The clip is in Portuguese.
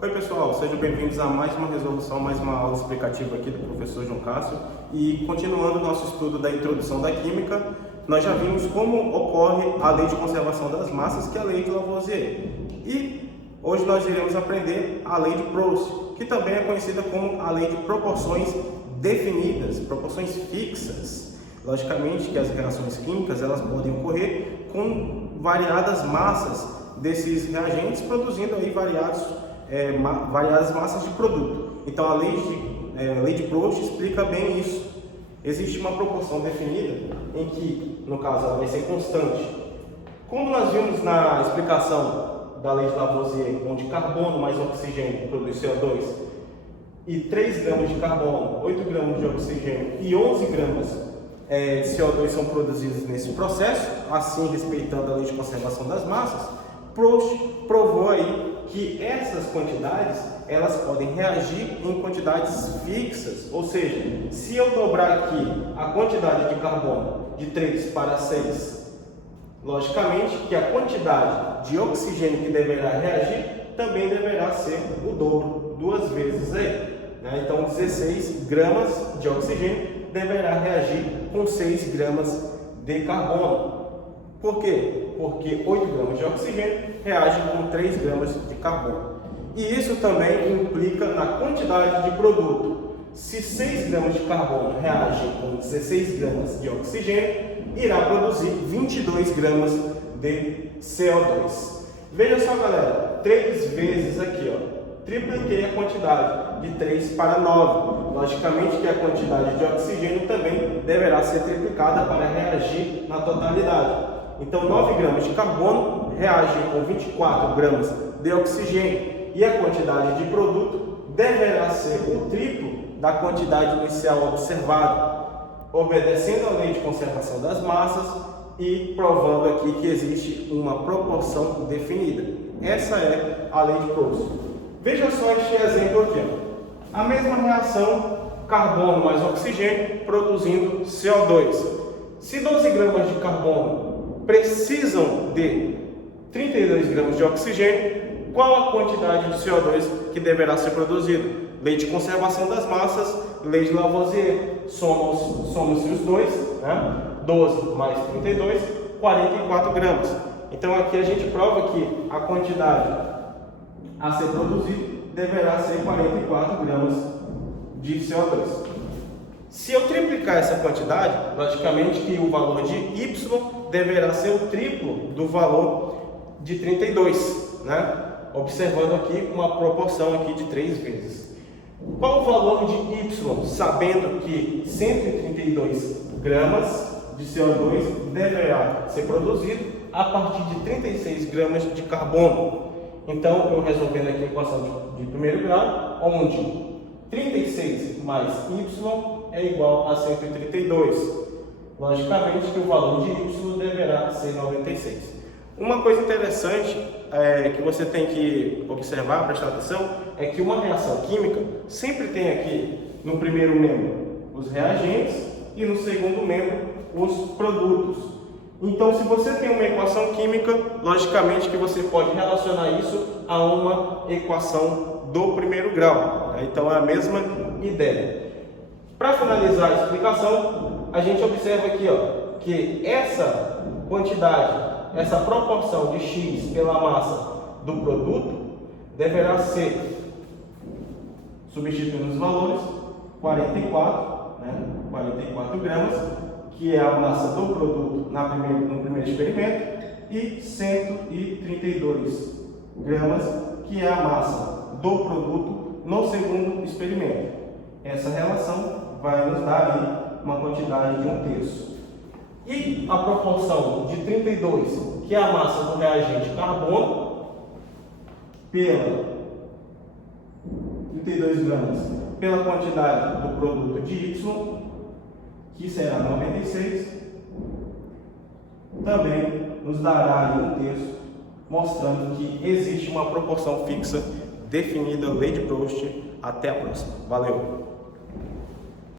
Oi pessoal, sejam bem-vindos a mais uma resolução, mais uma aula explicativa aqui do professor João Cássio. E continuando o nosso estudo da introdução da química, nós já vimos como ocorre a lei de conservação das massas, que é a lei de Lavoisier. E hoje nós iremos aprender a lei de Proust, que também é conhecida como a lei de proporções definidas, proporções fixas. Logicamente que as reações químicas elas podem ocorrer com variadas massas desses reagentes, produzindo aí variadas massas de produto. Então a lei de Proust explica bem isso. Existe uma proporção definida em que, no caso, ela vai ser constante. Como nós vimos na explicação da lei de Lavoisier, onde carbono mais oxigênio produz CO2, e 3 gramas de carbono, 8 gramas de oxigênio e 11 gramas de CO2 são produzidos nesse processo, assim respeitando a lei de conservação das massas, Proust provou aí que essas quantidades elas podem reagir em quantidades fixas, ou seja, se eu dobrar aqui a quantidade de carbono de 3 para 6, logicamente que a quantidade de oxigênio que deverá reagir também deverá ser o dobro, 2 vezes aí. Então 16 gramas de oxigênio deverá reagir com 6 gramas de carbono. Por quê? Porque 8 gramas de oxigênio reagem com 3 gramas de carbono. E isso também implica na quantidade de produto. Se 6 gramas de carbono reagem com 16 gramas de oxigênio, irá produzir 22 gramas de CO2. Veja só, galera, 3 vezes aqui, ó. Tripliquei a quantidade de 3 para 9. Logicamente que a quantidade de oxigênio também deverá ser triplicada para reagir na totalidade. Então 9 gramas de carbono reagem com 24 gramas de oxigênio e a quantidade de produto deverá ser o triplo da quantidade inicial observada, obedecendo à lei de conservação das massas e provando aqui que existe uma proporção definida. Essa é a lei de Proust. Veja só este exemplo aqui. A mesma reação, carbono mais oxigênio produzindo CO2. Se 12 gramas de carbono precisam de 32 gramas de oxigênio, qual a quantidade de CO2 que deverá ser produzida? Lei de conservação das massas, lei de Lavoisier, somam-se os dois, né? 12 mais 32, 44 gramas. Então aqui a gente prova que a quantidade a ser produzida deverá ser 44 gramas de CO2. Se eu triplicar essa quantidade, logicamente que o valor de Y deverá ser o triplo do valor de 32, né? Observando aqui uma proporção aqui de 3 vezes. Qual o valor de Y, sabendo que 132 gramas de CO2 deverá ser produzido a partir de 36 gramas de carbono? Então, eu resolvendo aqui a equação de primeiro grau, onde 36 mais Y é igual a 132. Logicamente que o valor de Y deverá ser 96. Uma coisa interessante que você tem que observar, prestar atenção, é que uma reação química sempre tem aqui no primeiro membro os reagentes e no segundo membro os produtos. Então, se você tem uma equação química, logicamente que você pode relacionar isso a uma equação do primeiro grau. Então, é a mesma ideia. Para finalizar a explicação, a gente observa aqui, ó, que essa quantidade, essa proporção de X pela massa do produto deverá ser, substituindo os valores, 44, né, 44 gramas, que é a massa do produto no primeiro experimento, e 132 gramas, que é a massa do produto no segundo experimento. Essa relação vai nos dar aí uma quantidade de 1/3. E a proporção de 32, que é a massa do reagente carbono, pela 32 gramas, pela quantidade do produto de Y, que será 96, também nos dará aí 1/3, mostrando que existe uma proporção fixa definida, lei de Proust. Até a próxima. Valeu!